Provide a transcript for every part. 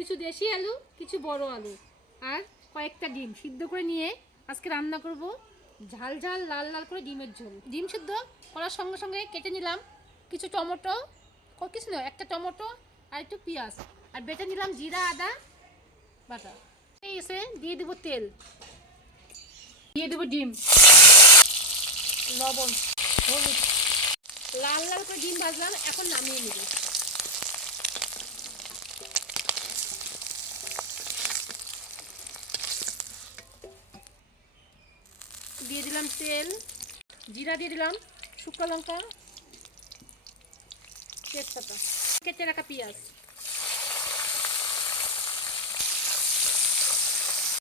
কিছু দেশি আলু, কিছু বড় আলু আর কয়েকটা ডিম সিদ্ধ করে নিয়ে আজকে রান্না করব ঝাল ঝাল লাল লাল করে ডিমের ঝোল। ডিম সিদ্ধ করার সঙ্গে সঙ্গে কেটে নিলাম কিছু টমেটো, কিছু নয়, একটা টমেটো আর একটু পেঁয়াজ, আর বেটে নিলাম জিরা আদা বাটা। এই এসে দিয়ে দেবো তেল, দিয়ে দেবো ডিম, লবণ, হলুদ, লাল লাল করে ডিম ভাজলাম, এখন নামিয়ে নেব। দিয়ে দিলাম তেল, জিরা দিয়ে দিলাম, শুকনো লঙ্কা, তেজপাতা, কেটে রাখা পেঁয়াজ,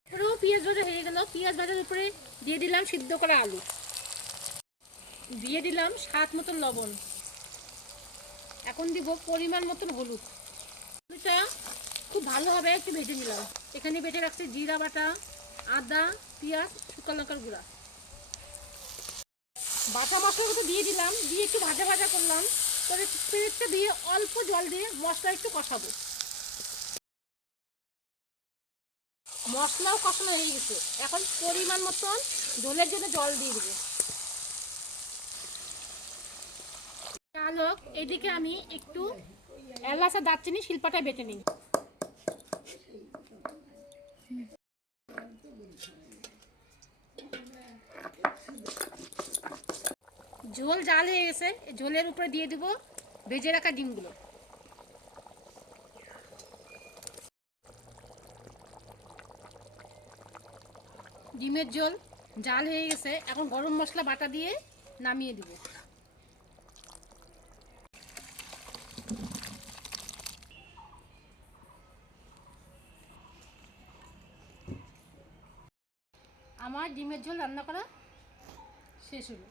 পুরো পেঁয়াজ ভাজা হয়ে গেল। পেঁয়াজ ভাজার উপরে দিয়ে দিলাম সিদ্ধ করা আলু, দিয়ে দিলাম স্বাদ মতন লবণ, এখন দিব পরিমাণ মতন হলুদ। আলুটা খুব ভালোভাবে একটু ভেজে নিলাম। এখানে বেটে রাখছি জিরা বাটা, আদা, পেঁয়াজ, শুকনো লঙ্কার গুঁড়া, বাটা মশলাগুলো দিয়ে দিলাম, দিয়ে একটু ভাজা ভাজা করলাম। পরে পেঁয়াজটা দিয়ে অল্প জল দিয়ে মশলা একটু কষাবো। মশলাও কষানো হয়ে গেছে, এখন পরিমাণ মতন ঝোলের জন্য জল দিয়ে দেবো। চালক এদিকে আমি একটু এলাচ আর দারচিনি শিলপাটায় বেটে নিই। ঝোল জাল হয়ে গেছে, ঝোলের উপরে দিয়ে দিব ভেজে রাখা ডিমগুলো। ডিমের ঝোল জাল হয়ে গেছে, এখন গরম মশলা বাটা দিয়ে নামিয়ে দিব। আমার ডিমের ঝোল রান্না করা শেষ হলো।